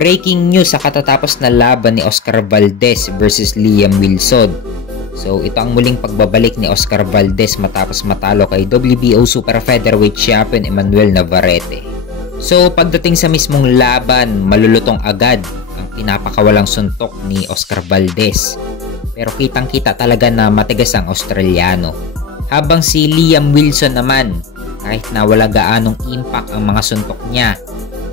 Breaking news sa katatapos na laban ni Oscar Valdez versus Liam Wilson. So ito ang muling pagbabalik ni Oscar Valdez matapos matalo kay WBO Super Featherweight Champion Emmanuel Navarrete. So pagdating sa mismong laban, malulutong agad ang pinapakawalang suntok ni Oscar Valdez. Pero kitang-kita talaga na matigas ang Australiano. Habang si Liam Wilson naman, kahit na wala gaanong impact ang mga suntok niya,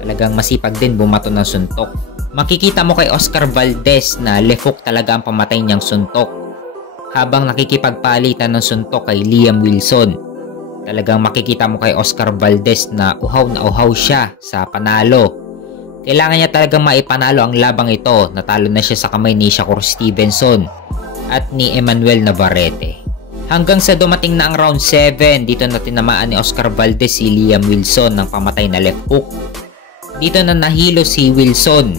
talagang masipag din bumato ng suntok. Makikita mo kay Oscar Valdez na lefok talaga ang pamatay niyang suntok. Habang nakikipagpalitan ng suntok kay Liam Wilson, talagang makikita mo kay Oscar Valdez na uhaw siya sa panalo. Kailangan niya talagang maipanalo ang labang ito. Natalo na siya sa kamay ni Shakur Stevenson at ni Emmanuel Navarrete. Hanggang sa dumating na ang round 7, dito na tinamaan ni Oscar Valdez si Liam Wilson ng pamatay na left hook. Dito na nahilo si Wilson.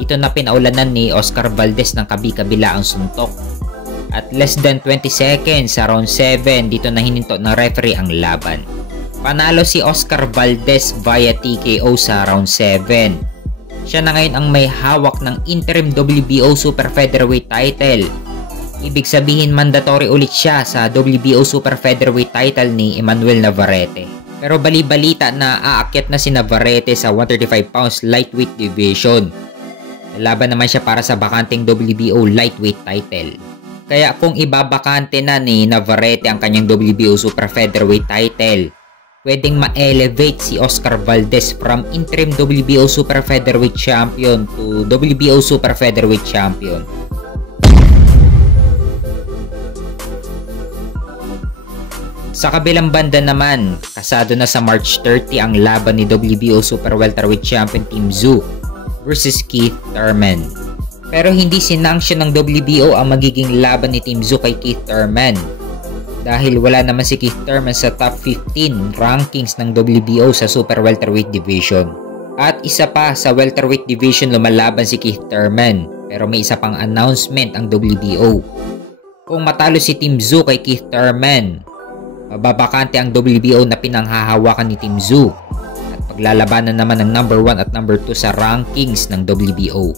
Dito na pinaulanan ni Oscar Valdez ng kabi-kabila ang suntok. At less than 20 seconds sa round 7, dito na hininto ng referee ang laban. Panalo si Oscar Valdez via TKO sa round 7. Siya na ngayon ang may hawak ng interim WBO Super Featherweight title. Ibig sabihin mandatory ulit siya sa WBO Super Featherweight title ni Emmanuel Navarrete. Pero bali-balita na aakyat na si Navarrete sa 135 pounds lightweight division. Lalaban naman siya para sa bakanting WBO lightweight title. Kaya kung ibabakante na ni Navarrete ang kanyang WBO Super Featherweight title, pwedeng ma-elevate si Oscar Valdez from interim WBO Super Featherweight Champion to WBO Super Featherweight Champion. Sa kabilang banda naman, kasado na sa March 30 ang laban ni WBO Super Welterweight Champion Tim Tszyu versus Keith Thurman. Pero hindi sinanction ng WBO ang magiging laban ni Tim Tszyu kay Keith Thurman dahil wala naman si Keith Thurman sa top 15 rankings ng WBO sa Super Welterweight Division. At isa pa, sa Welterweight Division lumalaban si Keith Thurman, pero may isa pang announcement ang WBO. Kung matalo si Tim Tszyu kay Keith Thurman, mababakante ang WBO na pinanghahawakan ni Tim Tszyu at paglalabanan naman ng number 1 at number 2 sa rankings ng WBO.